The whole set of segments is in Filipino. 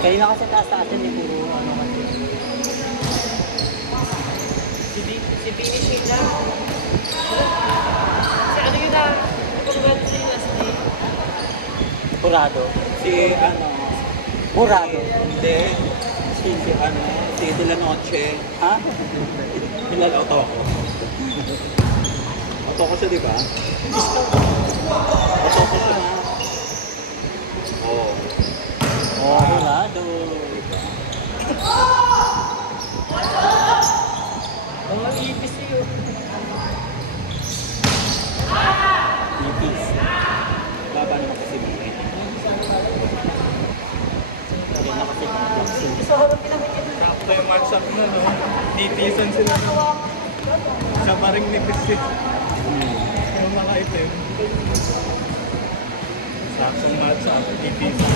Kaya na kasi taas-taas yan, eh, puro ano kasi. Si finishing lang. Si ano yun na, pag-web si Leslie. Purado. Si ano, Purado. hindi. Si ano, si De La Noche. Ha? Kilala Otoko. Otoko siya, di ba? Otoko siya na. Oo. Oh, Purado. Oh, ipis yun. Ipis. Baba naman kasi mo eh. Kaya na kasi mag-vaccine. So, harap pinakikita. Sakto yung match up na, no? Titisan sila no? Sa paring ni Christine. Yung mga item. Saktong match up, titisan.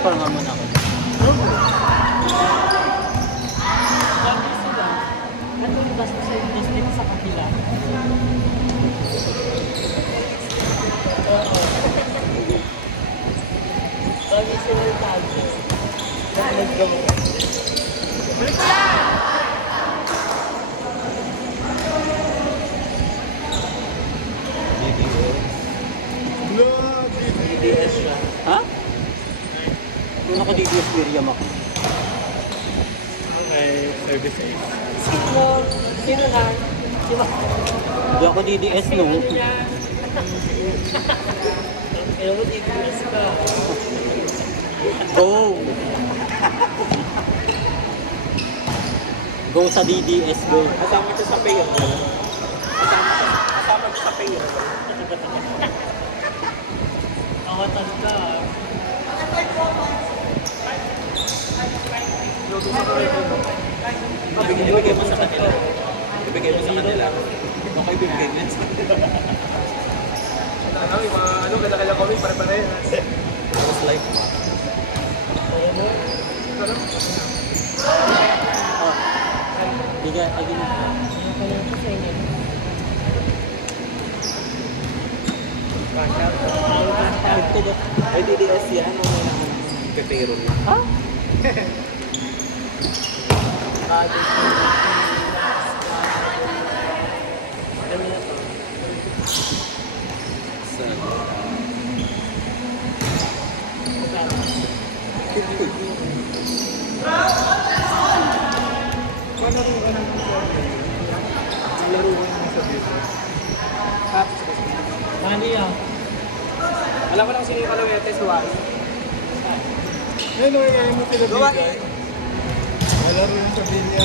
Score nga muna ako. Lagi sila. Ano yung basta sa district sa kanila? Oo. Lagi sila yung tagi. Nag-go. DDS siya. Ha? Doon ako DBS Miriam ako. May service aid. Sino? Sino na? Sino? Doon ako DDS no. Ano niya? Pero mo DDS ka. Go! Go sa DDS, go. Kasama siya sa payroll. Kasama siya sa payroll. Awatan ka. Ibigay mo sa kanila. Ibigay mo sa kanila. Okay, bibigay mo sa kanila. Ano, kanya-kanya kami, pare-pare. Tapos like, Oh. Bigay, agin. ay DDS yan. Ano na payroll. Ha? Sa Laro ko yung sa business. Ano yan? Alam ko lang sino yung kalawete sa Wally. Ngayon, ngayon mo sila bigay. Malaro yung sa Villa.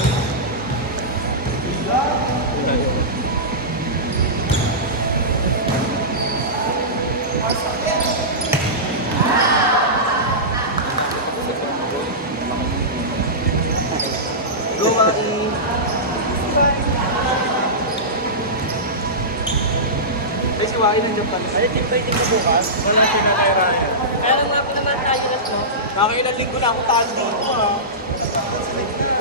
Gawain. Ay, si Wally nandiyan pala. Ay, team fighting na bukas. Wala na sinatira yan. Kaya lang nga po naman tayo na to. Nakailang linggo na akong talo dito, ha?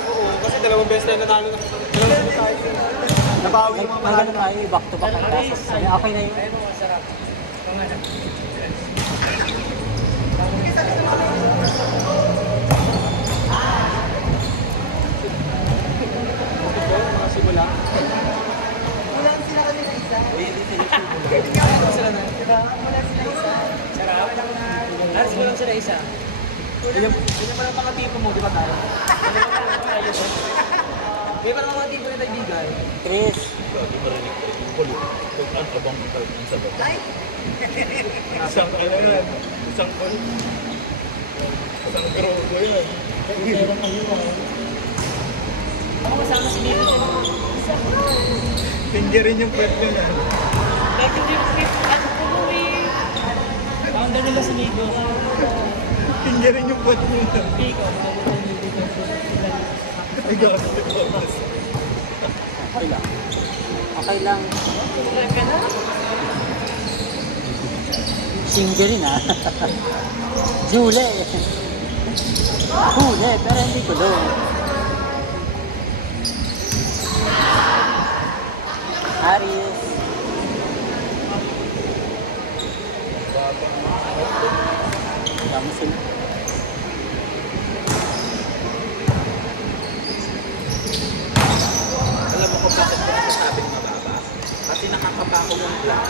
Oo, kasi dalawang beses na nanalo na tayo. Nabawi yung mga Magano mahalo. tayo, back to back ang kaso. Sabi, okay na yun. Ayun, masarap. Mga simula. Sarap. Alas ko lang sila isa. Ganyan pa lang mga tipo mo, di ba tayo? Ganyan pa lang mga tipo na kaibigan. Chris, Isang ano yan, isang call. Isang grogo yan. Meron kayo Ako kasama si Nico dyan. Tinggirin yung pwet nyo yan. Lagi din ano pumuwi. Founder nila si Nico. Tinggirin yung pwet nyo yan. Nico. Ay, gamit yung botas. Okay lang. Okay lang. Single rin ah. Jule. Huli, pero hindi tulong. Aris. Dami sila. Alam mo kung bakit ko nasasabing mababa? Kasi nakakapako yung black.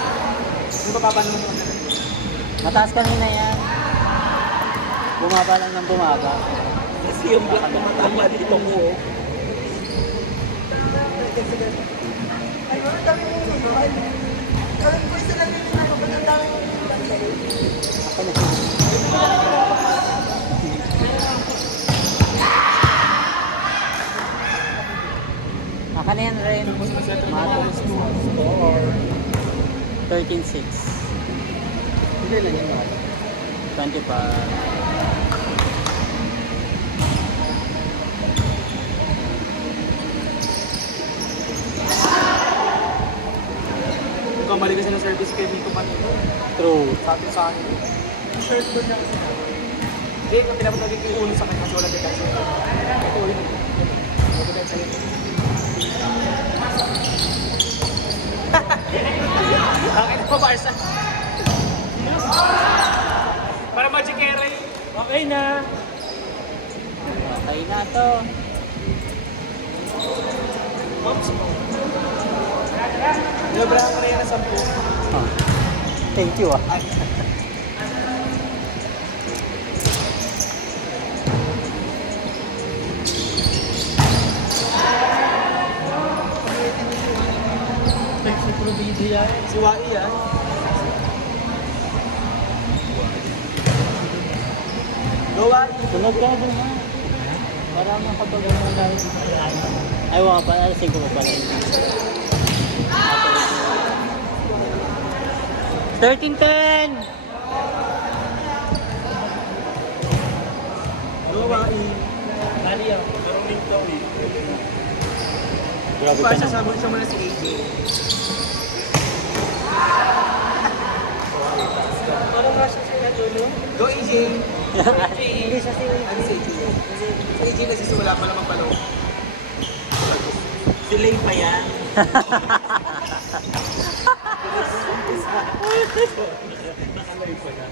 Yung mababa naman naman na. Mataas kanina yan. Bumaba lang ng bumaba. Kasi yung black na matama dito mo. Ako na. Ako na yan rin. Matos. Or 13.6. hindi lang yung mga. 25. Kung kamali kasi ng service kay Miko Manilo. True. Sabi sa akin, shirt ko niya. Hindi, kung pinapunta ko yung ulo sa kanya kasi wala depensa. Ito yun. Wala depensa yun. Ang ina pa Barca. Para Magic Carey. Okay na. Okay na to. Oops. Nilabrahan ko na yan ng 10. Oh. Thank you ah. Si Wai yan. Go Wai. Sunod ka na dun ha. Para makapag-ano na tayo. Ay, wala pa. Alasing ko pa pala. 13-10! Go Wai. Mario. Merong link daw eh. Grabe ka Barca, na. sabon siya muna si AJ. Parang Russia siya dulo. Go AJ. Hindi siya si Ano si AJ? Si AJ nagsisimula pa naman palo. Si Lay pa yan. Nakalay pa yan.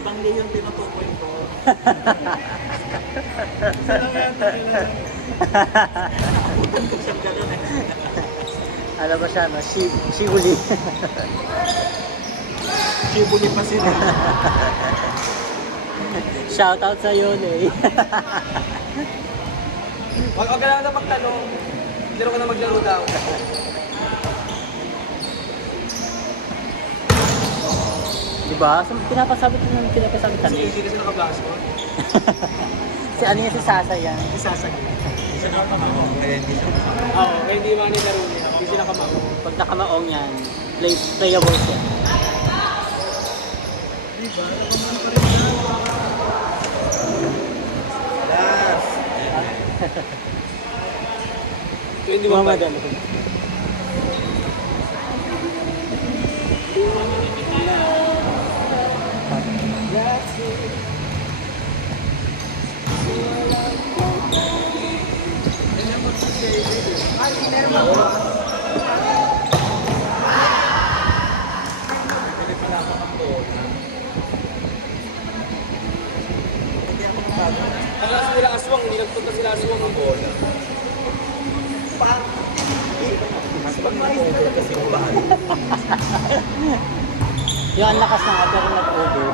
Ibang Lay yung tinutukoy ko. Nakakutan ko siyang gano'n eh. Alam ba siya, no? Shibuli. Shibuli pa sila. Shoutout sa iyo, Lay. Huwag ka lang na magtanong. Laro ka na maglaro daw. Diba? Pinapasabit Si kami. AJ kasi naka-blasko. Si ano yan, si Sasa yan. Isasagin. Isa na ako, kaya hindi siya. Oo, kaya hindi man ni laro niya. Hindi sila kamako. Pag nakamaong yan, playable siya. Last. 21 Mama ba? dyan. Ang lasa nila aswang, hindi nagpunta sila aswang ng bola. Pag ma-over kasi yung bahan. Yung ang lakas ng pero nag-over.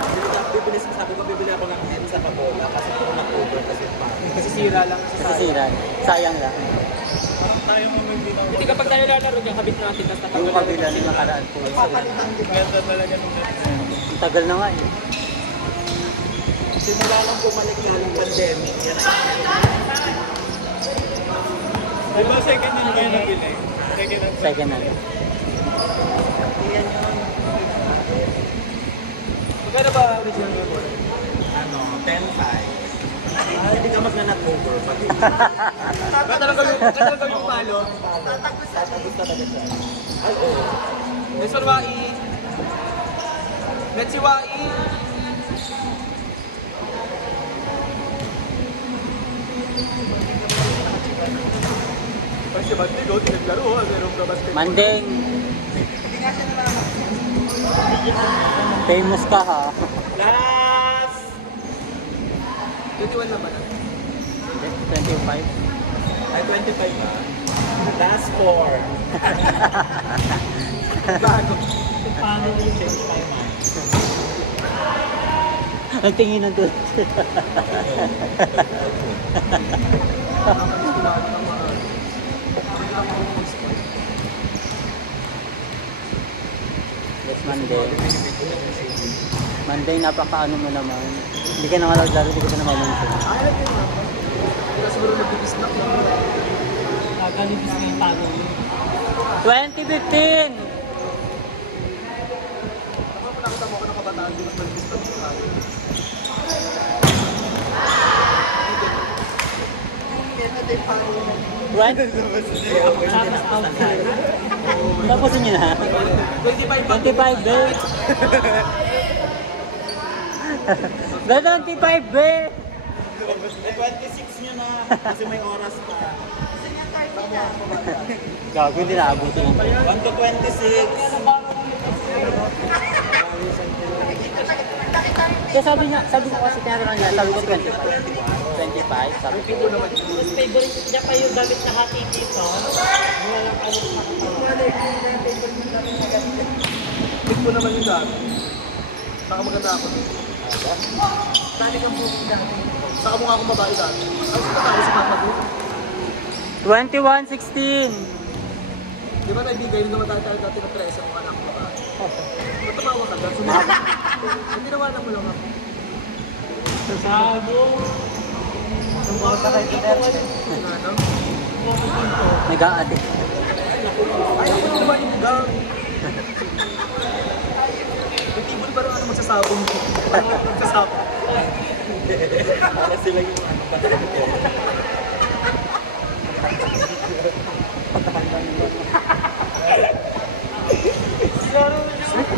Bibili sabi ko, bibili ako ng din sa kabola kasi kung na-over kasi yung bahan. Kasi sira lang. Kasi sira. Sayang lang. Hindi kapag tayo lalaro niya, kabit natin. Tapos Yung kabila ni nakaraan po. Ganda talaga nung Ang tagal na nga eh. Simula lang bumalik nga ng pandemic. Yan ang Di ba second hand kayo nabili? Second hand. Second hand. yan yun. Magkano ba original mo? Ano, 10-5. Hindi ka mag-nut over. Pati. Talaga yung palo. Tatagos talaga siya. Ay, oo. Next one, Wai. Next si Wai. Kasi ba't nilo, tinaglaro, meron ka basket. Manding. Famous ka ha. Last! 21 naman. 25. Ay, 25 ba? Last 4. Bago. Family change my mind. Ang tingin ng doon. Yes, Monday. Monday, napaka-ano mo naman. Hindi ka na nga laro, hindi ko na naman-mention. Siguro nag-ibis na. Nagalibis na yung tago. 2015! Nakita mo ako ng kabataan din mas malibis pa dito tayo. Right? Tapos nyo na. 25 ba? 25, be. The 25, be. 26 nyo na. Kasi may oras pa. Gago, hindi naabuti mo. 1 to 26. Kaya sabi ko kasi tinatanong niya, sabi ko 25. 25, sabi ko. Mas favorite niya pa yung damit na hati dito. Walang alis na Pick mo naman yung dami. Saka maganda ako. Tali kang buong dami. Saka mukha akong babae dami. Ay, sino tayo si Papa ko? 21-16. Di ba naibigay rin naman tayo dati ng 13 ang anak ko babae? Ba't tumawa ka dyan? Sumawa. Hindi nawanan mo lang ako. Sago. Sumawa ka kayo dyan. Ano? Nag-a-addict. Ay, ako yung naman yung gang. May tibol ba rin ano magsasabong mo? Parang magsasabong. Para sila yung ano, patay ko.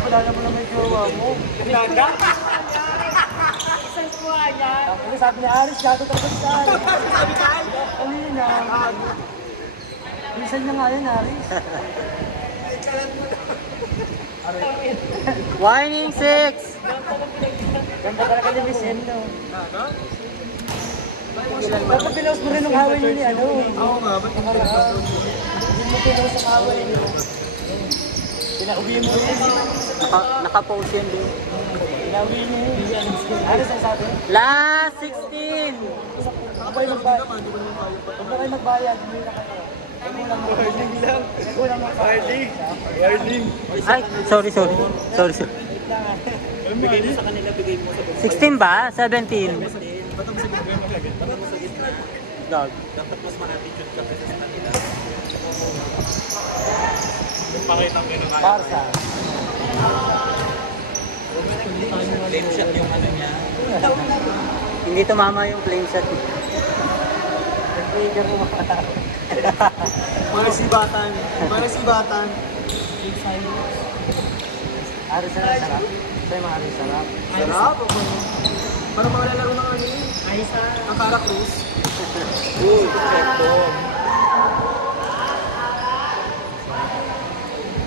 Wala mo na may jowa mo. Naga. Isang kuwaya. Tapos sabi niya, Aris, gato tapos tayo. Sabi ka ay? Ano yun ah? Minsan niya nga yun, Aris. Warning 6! Ganda talaga ni Miss Endo. Ano? Dapat pinost mo rin ng haway niyo ni ano. Oo nga, ba't hindi ka nagpapalog? Hindi mo pinost ang haway niyo. Pinauwi mo rin. Naka-post yan din. Pinauwi mo yun. Aris ang sabi? Last 16! Nakabay magbayad. Naman, di ba naman kayo pa? Huwag na kayo magbayad. Hindi na kayo. Warning lang. Kulang mo. Warning. Warning. Ay, sorry. Bigay mo sa kanila, bigay mo sa 16 ba? 17? Ba't ang sabi mo? Baka mo sa gitna. Dog. Dapat mas ma-attitude ka kasi sa kanila. Pakita mo yun. Parsa. Flame shot yung ano niya. Hindi tumama yung flame shot. Trigger mo. Mga sibatan. Mga sibatan. Aris na sarap. Sa'yo mga aris sarap. Sarap. Parang mga lalaro ng ano yun. Aysa. Ang Cara Cruz. Uy, perfecto.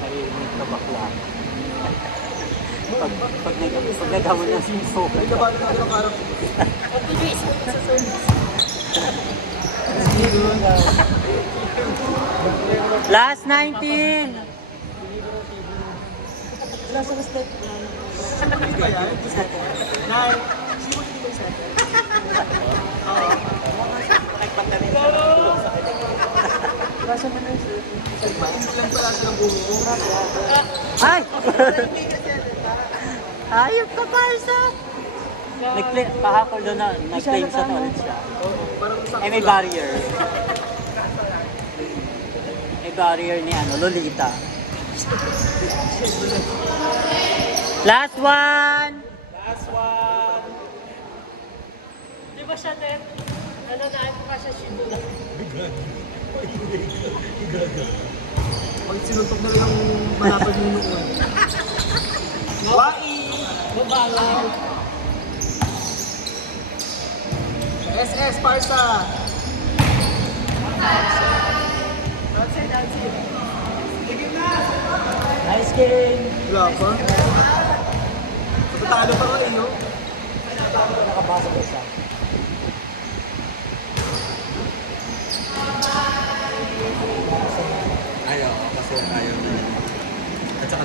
Narinig ka bakla. Pag naghamon ng smoke. May kabalo na ng Cara Cruz. Pag-ibig sa service. Last 19! Wala sa step. Sino ba yan? Nay, sino ba yung isa? Oo. Nasa na na yun? Hindi lang pala silang buho. Ay! Ayop ka, Parsa! Kahapon doon na, nag-claim sa ulit siya. Parang sa Eh, may barrier. May barrier ni Lolita. Last one! Last one. Di pa siya din. Ano na, hindi pa siya sinula. Pag sinuntok na lang yung malapad mo noon. Wai! Babalang. SS Parsa! Nice game. Wala pa. Talo pa rin, no? Nakabasa ko isa. Ayaw, kasi ayaw na. At saka